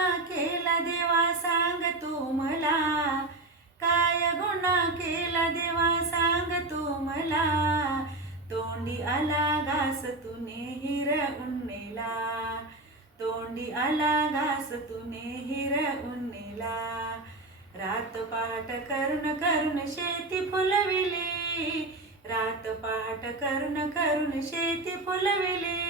गुन्हा केला देवा सांग तू मला. काय गुन्हा केला देवा सांग तू मला. तोंडी आला घास तुने हिर उन्नेला तोंडी आला घास तुने हिर उन्नेला रात पहाट करून करून शेती फुलविली. रात पहाट करून करून शेती फुलविली.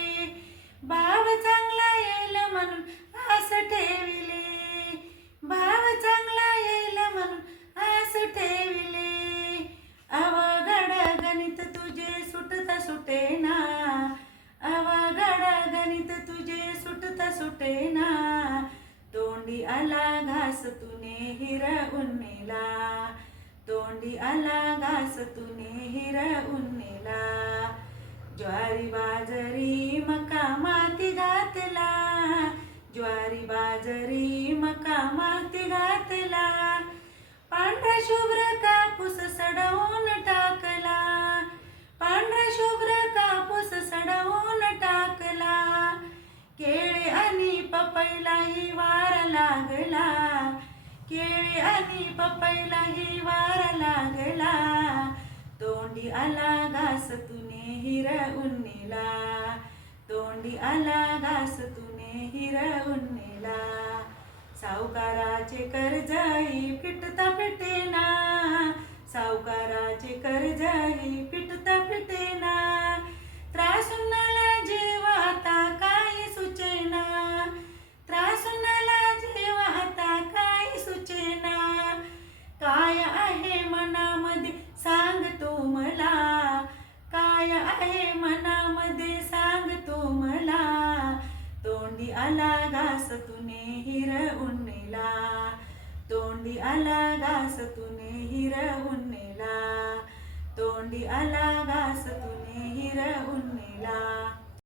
तुने हिर उन्नेला. तोंडी आला घास तुने हिर उन्नेला. ज्वारी बाजरी मका माती घातला. ज्वारी बाजरी मका माती घातला. पांढरा शुभ्र कापूस सडवून टाकला. पांढरा शुभ्र कापूस सडवून टाकला. केळे आणि पपईलाही वार आणि पपईलाही वार लागला. तोंडी आला घास तुने हिर उन्नेला. तोंडी आला घास तुने हिर उन्नेला. सावकाराचे कर्जही फिटता मनामध्ये सांगतो मला. तोंडी आला घास तुने हिर उन्नेला तोंडी आला घास तुने हिर उन्नेला तोंडी आला घास तुने हिर उन्नेला